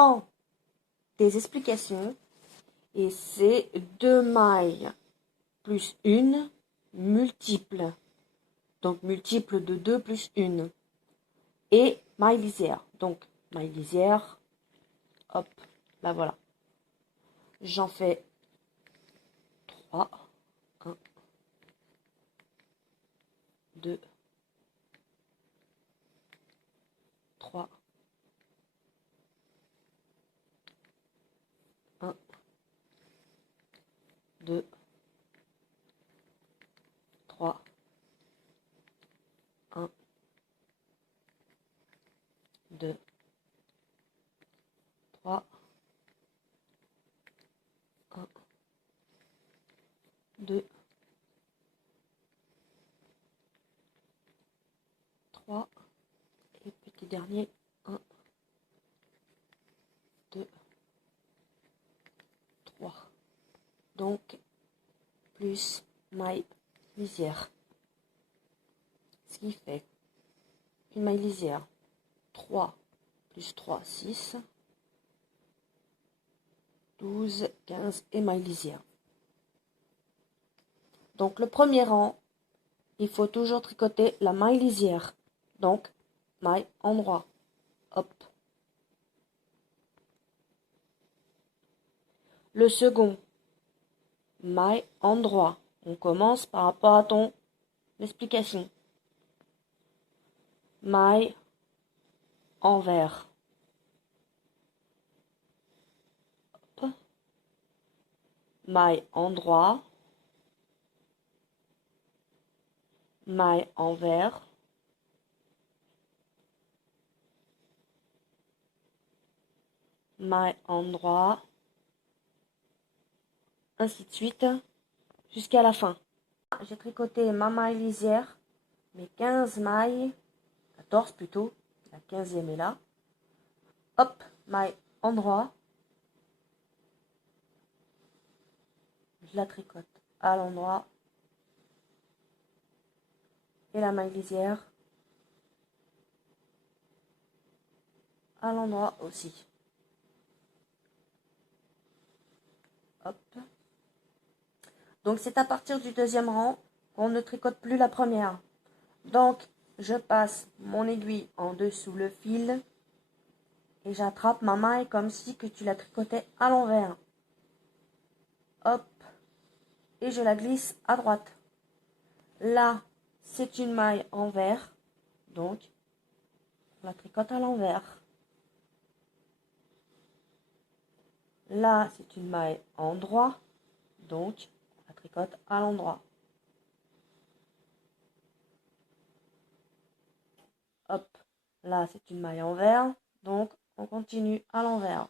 dans tes explications et c'est 2 mailles plus 1 multiple. Donc multiple de 2 plus 1. Et maille lisière. Donc maille lisière, hop, là voilà. J'en fais 3. 1, 2, 3. 1, 2, 3. 1, 2, 3. 1, 2, 3. Et petit dernier, 1, 2, 3. Donc, plus maille lisière. Ce qui fait une maille lisière. 3 plus 3, 6. 12, 15 et maille lisière. Donc, le premier rang, il faut toujours tricoter la maille lisière. Donc, maille endroit. Hop. Le second, maille endroit. On commence par rapport à ton explication. Maille envers. Hop. Maille endroit. Maille envers. Maille endroit. Ainsi de suite jusqu'à la fin. J'ai tricoté ma maille lisière, mes 15 mailles, 14 plutôt, la 15e est là. Hop, maille endroit. Je la tricote à l'endroit. Et la maille lisière à l'endroit aussi. Hop. Donc c'est à partir du deuxième rang qu'on ne tricote plus la première. Donc je passe mon aiguille en dessous le fil et j'attrape ma maille comme si que tu la tricotais à l'envers. Hop. Et je la glisse à droite. Là, c'est une maille envers, donc on la tricote à l'envers. Là, c'est une maille endroit, donc on la tricote à l'endroit. Hop, là, c'est une maille envers, donc on continue à l'envers.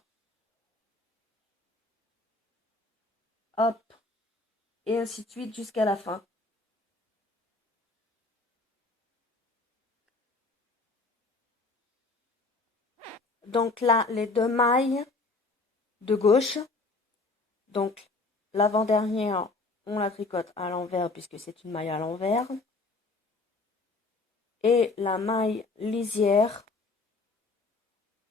Hop, et ainsi de suite jusqu'à la fin. Donc là, les 2 mailles de gauche, donc l'avant-dernière, on la tricote à l'envers puisque c'est une maille à l'envers. Et la maille lisière,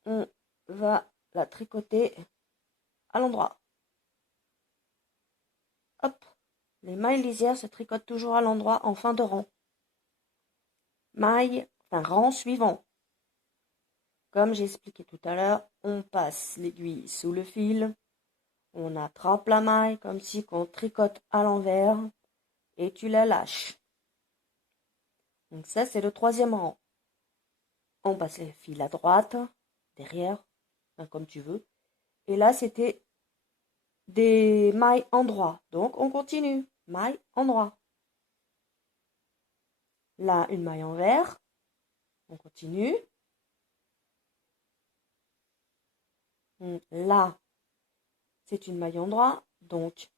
on va la tricoter à l'endroit. Hop, les mailles lisières se tricotent toujours à l'endroit en fin de rang. Rang suivant. Comme j'ai expliqué tout à l'heure, on passe l'aiguille sous le fil, on attrape la maille comme si on tricote à l'envers et tu la lâches. Donc ça, c'est le 3e rang. On passe les fils à droite, derrière, comme tu veux. Et là, c'était des mailles endroit. Donc, on continue. Maille endroit. Là, une maille envers. On continue. Là, c'est une maille endroit. Donc,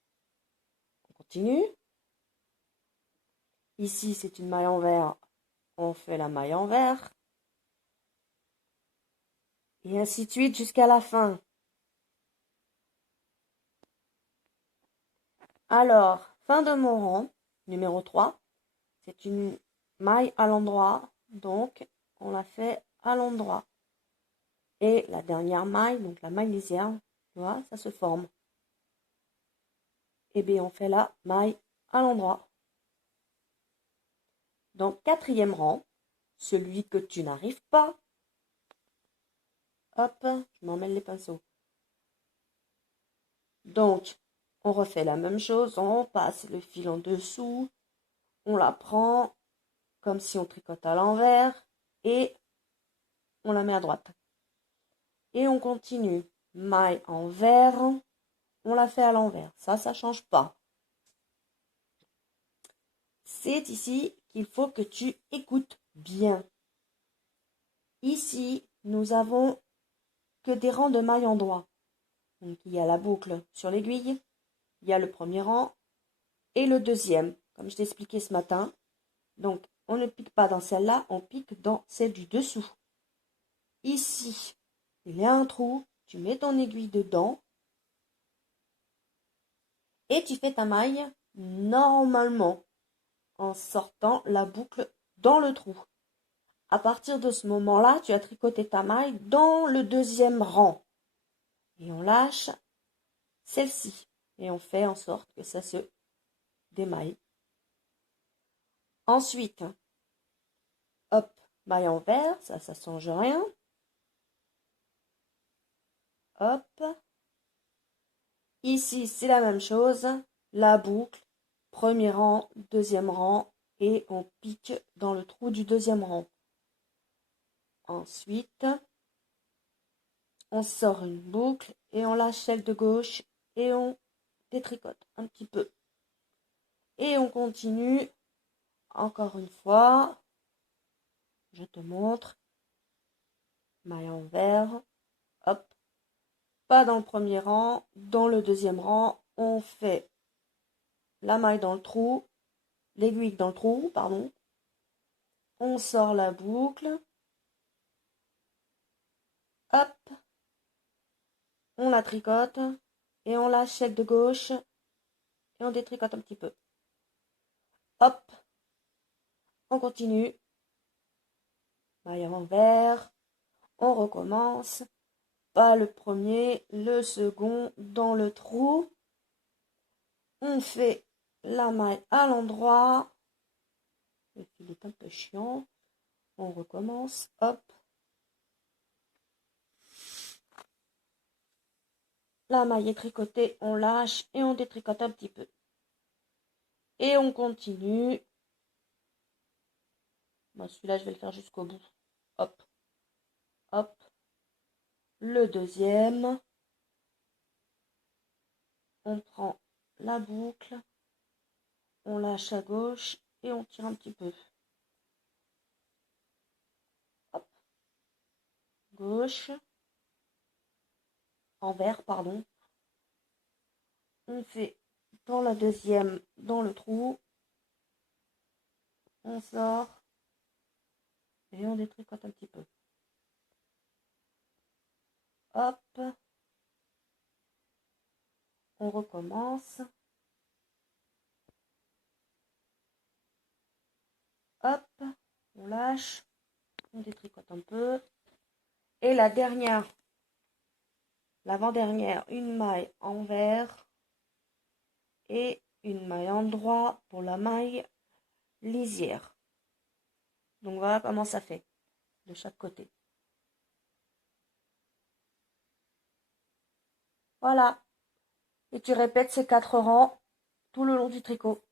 on continue. Ici, c'est une maille envers. On fait la maille envers. Et ainsi de suite jusqu'à la fin. Alors, fin de mon rang, numéro 3. C'est une maille à l'endroit. Donc, on la fait à l'endroit. Et la dernière maille, donc la maille lisière, tu vois, ça se forme. Et bien on fait la maille à l'endroit. Donc quatrième rang, celui que tu n'arrives pas. Hop, je m'emmêle les pinceaux. Donc, on refait la même chose, on passe le fil en dessous, on la prend comme si on tricote à l'envers et on la met à droite. Et on continue. Maille envers, on la fait à l'envers. Ça change pas. C'est ici qu'il faut que tu écoutes bien. Ici, nous avons que des rangs de mailles en droit. Donc, il y a la boucle sur l'aiguille, il y a le premier rang et le deuxième, comme je t'ai expliqué ce matin. Donc, on ne pique pas dans celle-là, on pique dans celle du dessous. Ici, il y a un trou, tu mets ton aiguille dedans et tu fais ta maille normalement en sortant la boucle dans le trou. À partir de ce moment-là, tu as tricoté ta maille dans le deuxième rang. Et on lâche celle-ci. Et on fait en sorte que ça se démaille. Ensuite, hop, maille envers, ça change rien. Hop. Ici, c'est la même chose. La boucle, premier rang, deuxième rang, et on pique dans le trou du deuxième rang. Ensuite, on sort une boucle et on lâche celle de gauche et on détricote un petit peu. Et on continue encore une fois. Je te montre. Maille envers. Hop. Pas dans le premier rang. Dans le deuxième rang, on fait la maille dans le trou. L'aiguille dans le trou, pardon. On sort la boucle. Hop. On la tricote. Et on lâche celle de gauche. Et on détricote un petit peu. Hop. On continue. Maille envers. On recommence. Pas le premier, le second dans le trou. On fait la maille à l'endroit. Le fil est un peu chiant. On recommence. Hop. La maille est tricotée, on lâche et on détricote un petit peu. Et on continue. Moi, celui-là, je vais le faire jusqu'au bout. Hop. Hop. Le deuxième. On prend la boucle. On lâche à gauche et on tire un petit peu. Hop. Gauche. Envers, pardon. On fait dans la deuxième, dans le trou. On sort. Et on détricote un petit peu. Hop. On recommence. Hop. On lâche. On détricote un peu. Et la dernière, l'avant-dernière, une maille envers et une maille en droit pour la maille lisière. Donc voilà comment ça fait de chaque côté. Voilà. Et tu répètes ces 4 rangs tout le long du tricot.